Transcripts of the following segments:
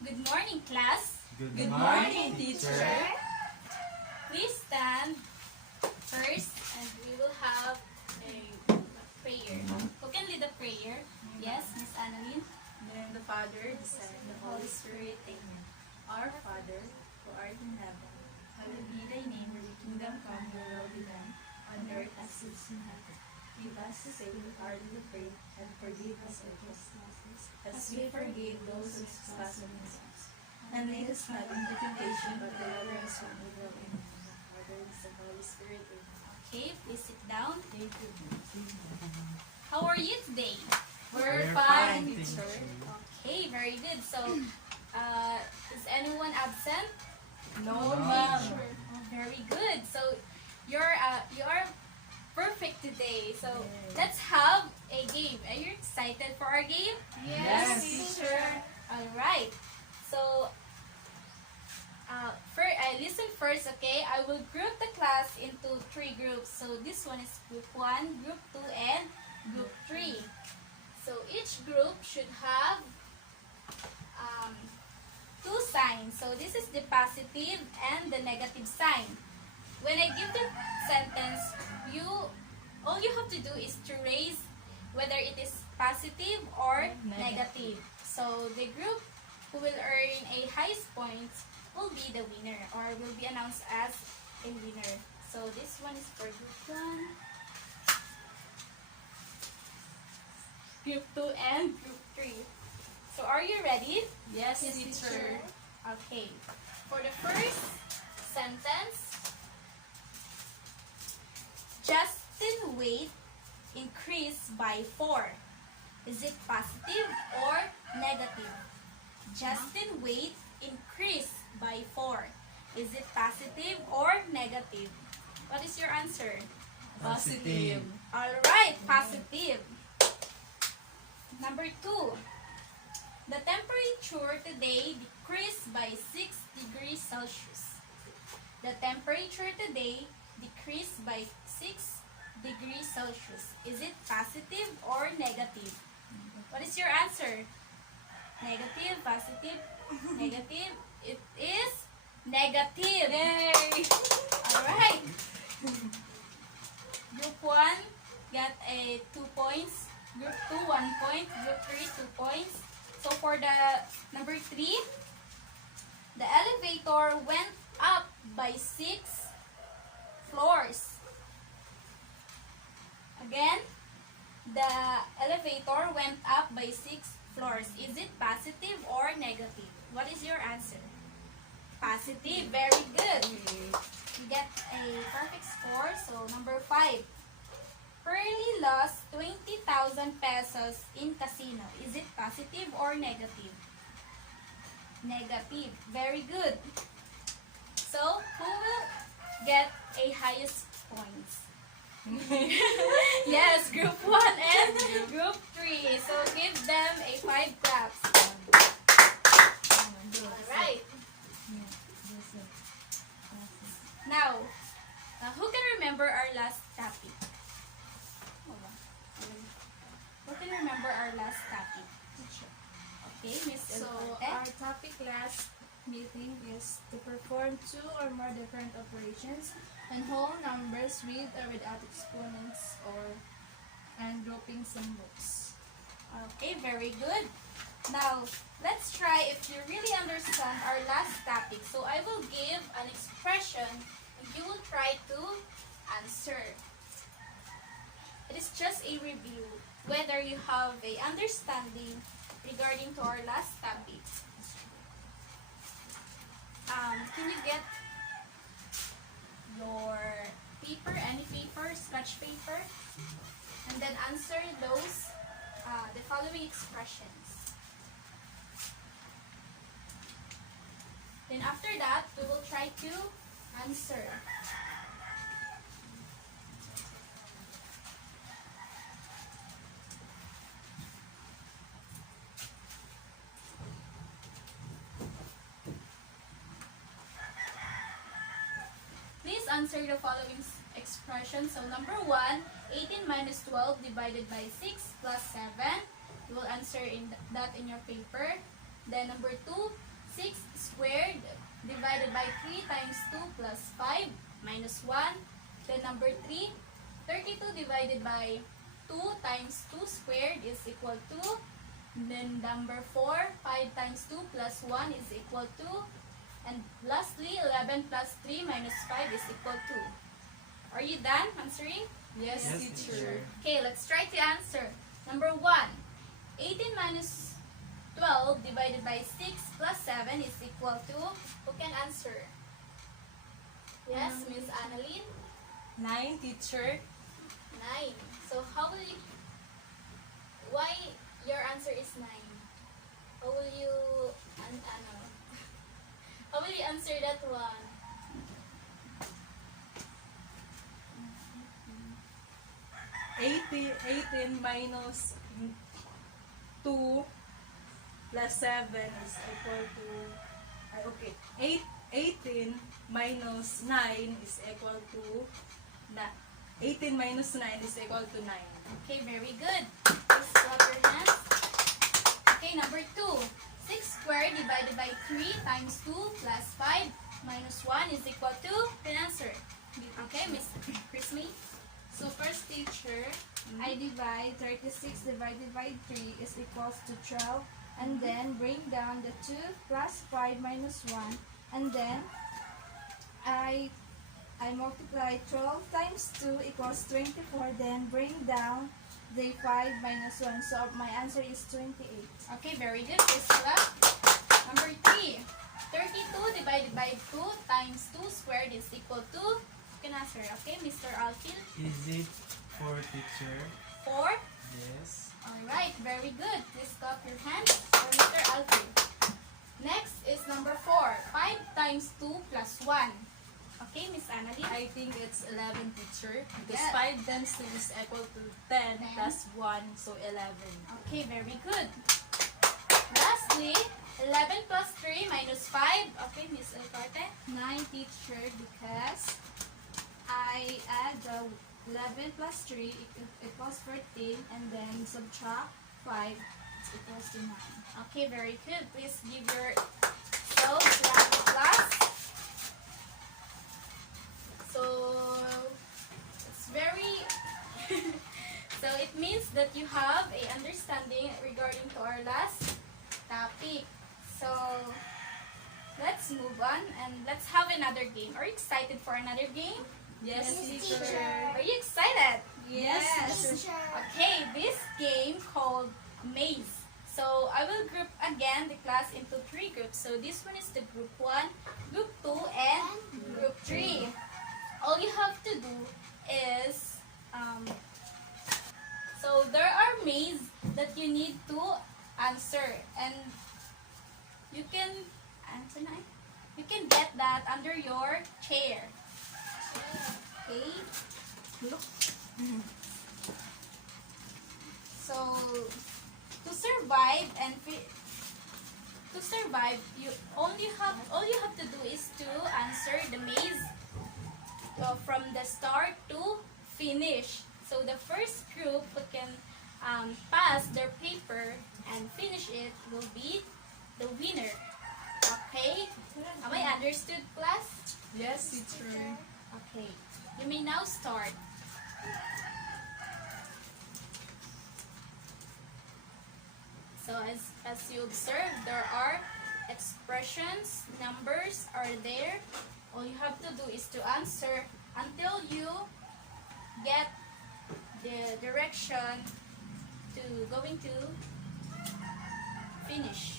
Good morning, class. Good morning, teacher. Please stand first and we will have a prayer. Who can lead the prayer? Yes, Miss Annalyn. In the name of the Father, the Son, and the Holy Spirit. Amen. Our Father, who art in heaven, hallowed be thy name. Your kingdom come, your will be done, on earth as it is in heaven. Give us this day our daily bread, and forgive us our trespasses, as we forgive those who trespass against us. And lead us not into temptation, but deliver us from evil. Amen. The Father, the Son, and the Holy Spirit. Amen. Okay, please sit down. Thank you. How are you today? We're fine, teacher. Okay, very good. So, is anyone absent? No, No. ma'am. Oh, very good. So, you are perfect today. So, let's have a game. Are you excited for our game? Yes, teacher. All right. So, listen first, okay? I will group the class into 3 groups. So, this one is group 1, group 2, and group 3. So, each group should have 2 signs. So, this is the positive and the negative sign. When I give the sentence, all you have to do is to raise whether it is positive or negative. So, the group who will earn a highest points will be the winner or will be announced as a winner. So, this one is for group 1, group 2, and group 3. So, are you ready? Yes, Yes, teacher. Okay. For the first sentence, Justin weight increased by 4. Is it positive or negative? Justin weight increased by 4. Is it positive or negative? What is your answer? Positive. Alright, positive. Number 2. The temperature today decreased by 6 degrees Celsius. The temperature today decreased by 6 degrees Celsius. Is it positive or negative? What is your answer? Negative, positive, negative. It is negative. Yay! Alright. Group 1 got a 2 points. Group 2, 1 point. Group 3, 2 points. So for the number 3, the elevator went up by 6 floors. Again, the elevator went up by 6 floors. Is it positive or negative? What is your answer? Positive. Very good. You get a perfect score. So, number 5. Pearly lost 20,000 pesos in casino. Is it positive or negative? Negative. Very good. So, who will get a highest points? Yes, group 1 and group 3. So, give them a 5 claps. Alright. Now, who can remember our last topic? Who can remember our last topic? Okay, Miss So, Elforte. our topic last meeting is to perform 2 or more different operations on whole numbers with or without exponents and grouping symbols. Okay, very good. Now, let's try if you really understand our last topic. So, I will give an expression and you will try to answer. It is just a review whether you have a understanding regarding to our last topic. Can you get your paper, any paper, scratch paper, and then answer those the following expressions. Then after that, we will try to answer. Please answer the following expression. So number 1, 18 minus 12 divided by 6 plus 7. You will answer that in your paper. Then number 2, 6 squared divided by 3 times 2 plus 5 minus 1. Then number 3, 32 divided by 2 times 2 squared is equal to. Then number 4, 5 times 2 plus 1 is equal to. And lastly, 11 plus 3 minus 5 is equal to. Are you done answering? Yes, Yes, teacher. Okay, let's try to answer. Number 1, 18 minus 12 divided by 6 plus 7 is equal to. Who can answer? Yes, Miss Annalyn? 9, teacher. 9. So how will you, why your answer is 9? How will you, how will you answer that one? 18 minus 2 plus 7 is equal to, okay, 18 minus 9 is equal to, 18 minus 9 is equal to 9. Okay, very good. Please clap your hands. Okay, number 2. 6 squared divided by 3 times 2 plus 5 minus 1 is equal to. Can answer. Okay, Miss Chrismy. So first, teacher, I divide 36 divided by 3 is equals to 12. And then bring down the 2 plus 5 minus 1. And then I multiply 12 times 2 equals 24. Then bring down the 5 minus 1. So my answer is 28. Okay, very good. Please clap. Number 3. 32 divided by 2 times 2 squared is equal to. You can answer. Okay, Mr. Alfil. Is it 4, teacher? 4. Yes. Alright, very good. Please clap your hands for Mr. Alfil. Next is number 4. 5 times 2 plus 1. Okay, Miss Annalyn. I think it's 11, teacher. Because Yes. 5 times 2 is equal to 10 10. plus 1, so 11. Okay, very good. Lastly, 11 plus 3 minus 5. Okay, Miss Elcarte. 9, teacher, because I add the 11 plus 3 equals 14, and then subtract 5, it's equals to 9. Okay, very good. Please give yourself a round of applause. So, it's very... so, it means that you have a understanding regarding to our last topic. So, let's move on and let's have another game. Are you excited for another game? Yes, teacher. teacher. Are you excited? Yes. Okay, this game called Maze. So I will group again the class into 3 groups. So this one is the group 1, group 2, and group 3. All you have to do is, so there are mazes that you need to answer, and you can answer na. You can get that under your chair. Okay. So to survive all you have to do is to answer the maze from the start to finish. So the first group who can pass their paper and finish it will be the winner. Okay? Am I understood, class? Yes, teacher. Okay. You may now start. So as you observe, there are expressions, numbers are there. All you have to do is to answer until you get the direction to going to finish.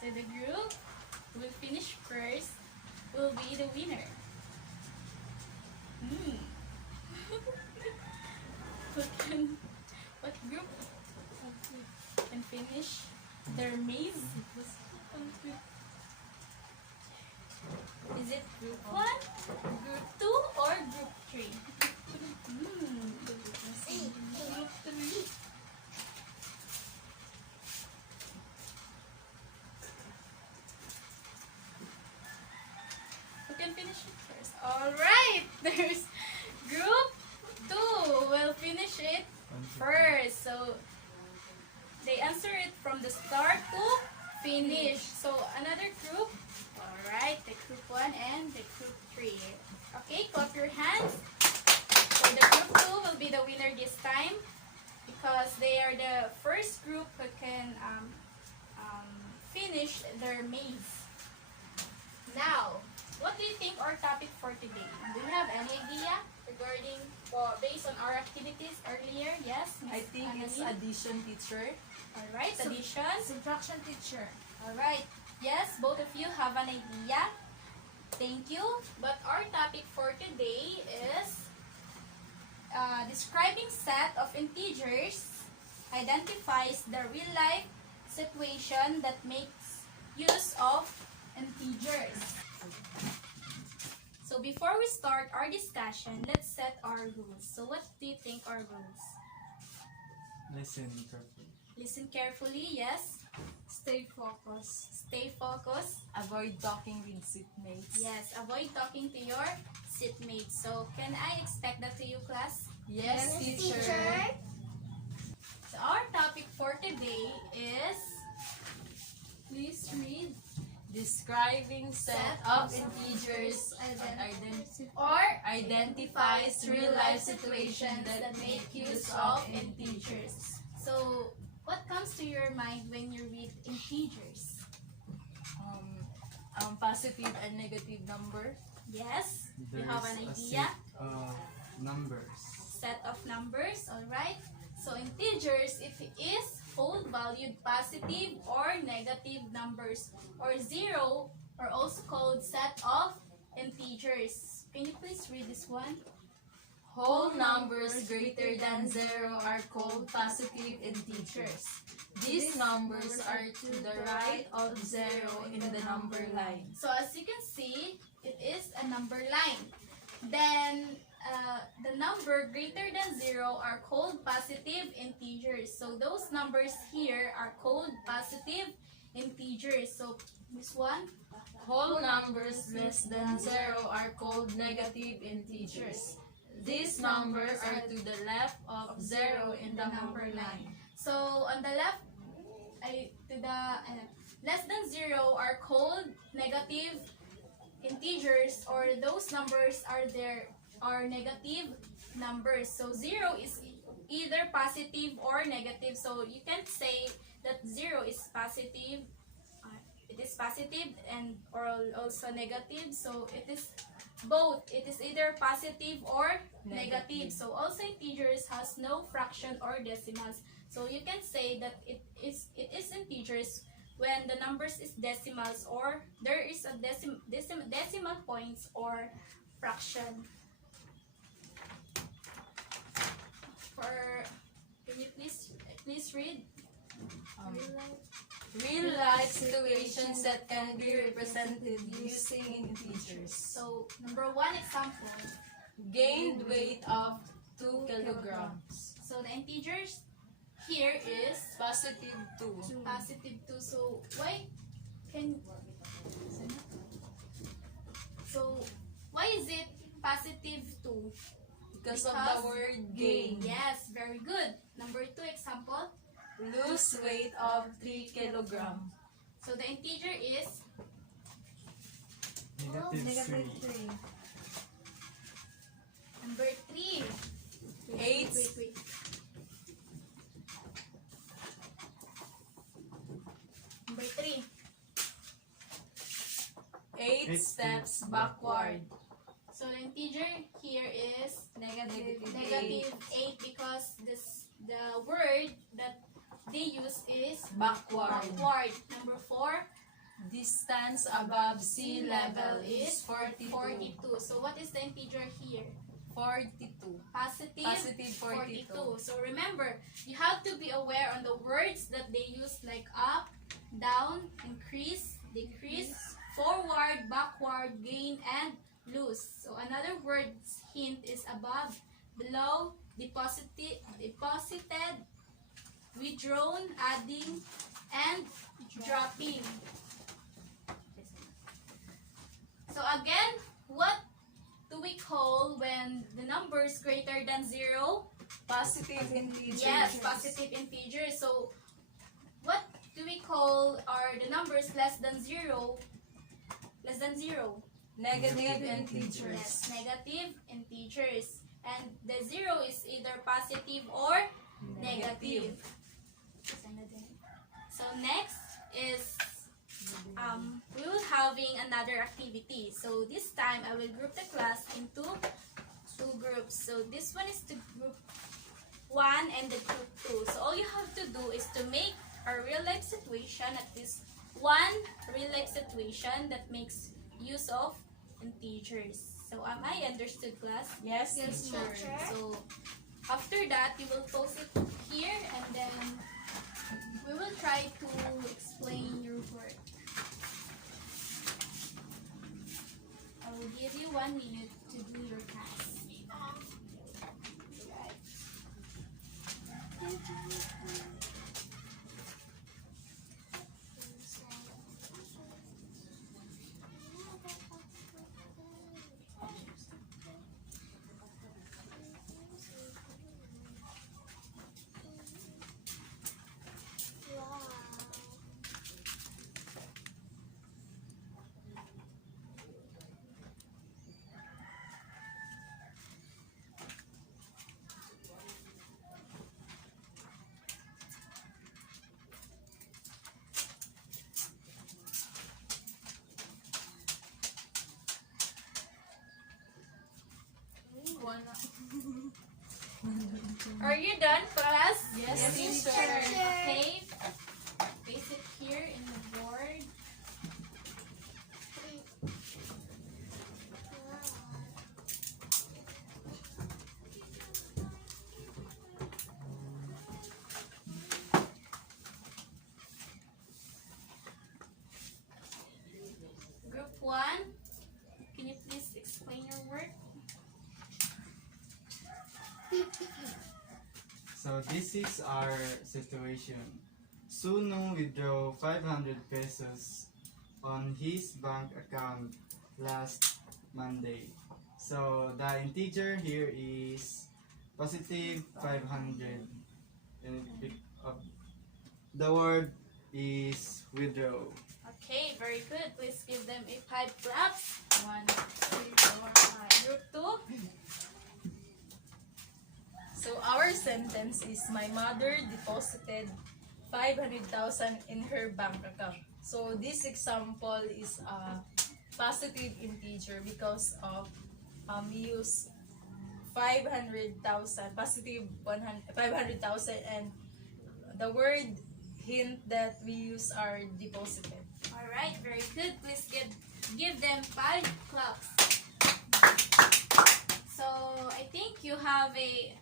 So the group who will finish first will be the winner. What group can finish their maze? Is it group 1, group 2, or group 3? Group 3. Who can finish it first? Alright! There's Finish. So, another group. Alright, the group 1 and the group 3. Okay, clap your hands. So, the group 2 will be the winner this time because they are the first group who can finish their maze. Now, what do you think our topic for today? Do you have any idea regarding, based on our activities earlier? Yes, Miss I think it's Annalyn? addition, teacher. Alright, addition. Subtraction, teacher. Alright, yes, both of you have an idea. Thank you. But our topic for today is describing set of integers identifies the real-life situation that makes use of integers. So before we start our discussion, let's set our rules. So what do you think are rules? Listen carefully. Listen carefully, yes. Stay focused. Stay focused. Avoid talking with seatmates. Yes, avoid talking to your seatmates. So can I expect that to you, class? Yes, teacher. So our topic for today is, Please read. Describing set of integers or identifies real-life situations that make use of integers. So what comes to your mind when you read integers? Positive and negative number. Yes, you There's have an a idea. set of numbers. Set of numbers, alright? So integers, if it is whole valued positive or negative numbers, or zero, are also called set of integers. Can you please read this one? Whole numbers greater than 0 are called positive integers. These numbers are to the right of 0 in the number line. So as you can see, it is a number line. Then the number greater than 0 are called positive integers. So those numbers here are called positive integers. So this one, Whole numbers less than 0 are called negative integers. These numbers are to the left of 0 in the number line. so on the left, less than 0 are called negative integers, or those numbers are negative numbers. So 0 is either positive or negative. So you can say that 0 is positive. It is positive and or also negative. So it is both. It is either positive or negative. So also integers has no fraction or decimals. So you can say that it is integers when the numbers is decimals, or there is a decimal points or fraction. Can you please read? Real life situations that can be represented using integers. So number 1 example. Gained weight of 2 kilograms. So the integers here is Positive 2. positive 2. So why is it positive 2? Because of the word gain. Yes, very good. Number 2 example. Lose weight of 3 kilograms. So the integer is Negative 3. number 3. Eight. Wait. Number 3. 8 steps backward. So the integer here is Negative negative 8 because the word that they use is Backward. Number 4. Distance above sea level is 42. 42. So what is the integer here? 42. Positive 42. So remember, you have to be aware on the words that they use, like up, down, increase, decrease, forward, backward, gain, and lose. So another word's hint is above, below, deposited, withdrawn, adding, and dropping. So again, what do we call when the number is greater than 0? Positive integers. Yes, positive integers. So what do we call the numbers less than zero? Less than zero. Negative Yes, integers. negative integers. And the zero is either positive or negative. So next is we will having another activity. So this time I will group the class into two groups. So this one is the group 1 and the group 2. So all you have to do is to make a real life situation, at least one real life situation that makes use of integers. So am I understood, class? Yes, Yes, teacher. So after that, you will post it here and then we will try to explain your work. I will give you 1 minute to do your task. Are you done, class? Yes, teacher. Okay. Place it here in the board. Group 1, can you please explain your work? So this is our situation. Suno withdraw 500 pesos on his bank account last Monday. So the integer here is positive 500. And the word is withdraw. Okay, very good. Please give them a 5 claps. 1, 2, 3, 4, 5. Group 2. So our sentence is my mother deposited 500,000 in her bank account. So this example is a positive integer because of we use 500,000 positive 500,000 and the word hint that we use are deposited. Alright, very good. Please give them 5 claps. So I think you have a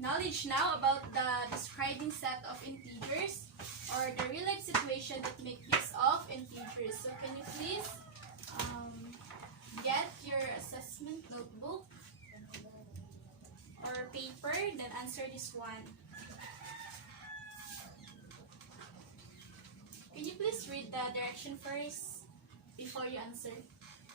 knowledge now about the describing set of integers or the real life situation that make use of integers. So can you please get your assessment notebook or paper, then answer this one. Can you please read the direction first before you answer?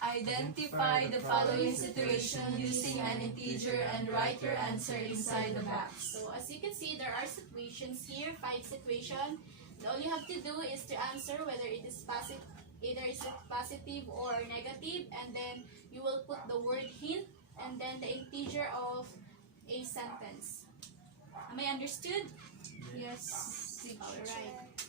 Identify the following situation using an integer and write your answer inside the box. So as you can see, there are situations here, 5 situations. All you have to do is to answer whether it is positive, either is it positive or negative, and then you will put the word hint and then the integer of a sentence. Am I understood? Yes, teacher. Alright.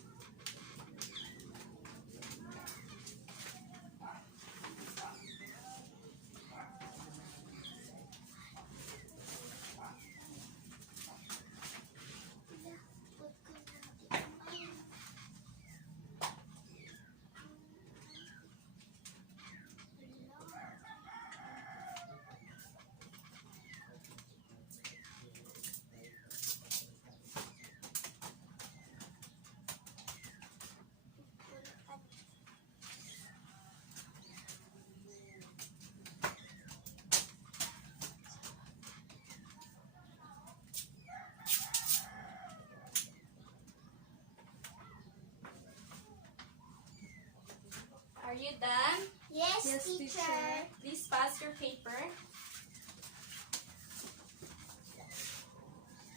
Are you done? Yes, Yes, teacher. teacher. Please pass your paper.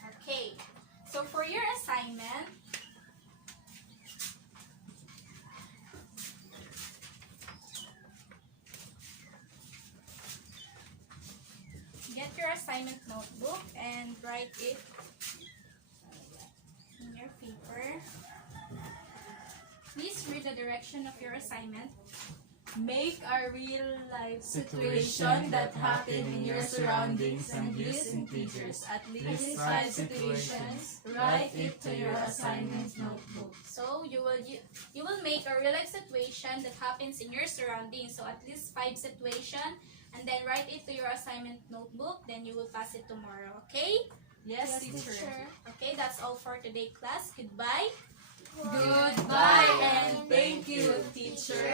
Okay. So for your assignment, assignment notebook and write it in your paper. Please read the direction of your assignment. Make a real-life situation that happened in your surroundings and use integers. At least 5 situations. Write it to your assignment notebook. So you will make a real life situation that happens in your surroundings. So at least 5 situations, and then write it to your assignment notebook. Then you will pass it tomorrow. Okay? Yes, teacher. Okay, that's all for today, class. Goodbye. Goodbye and thank you, teacher.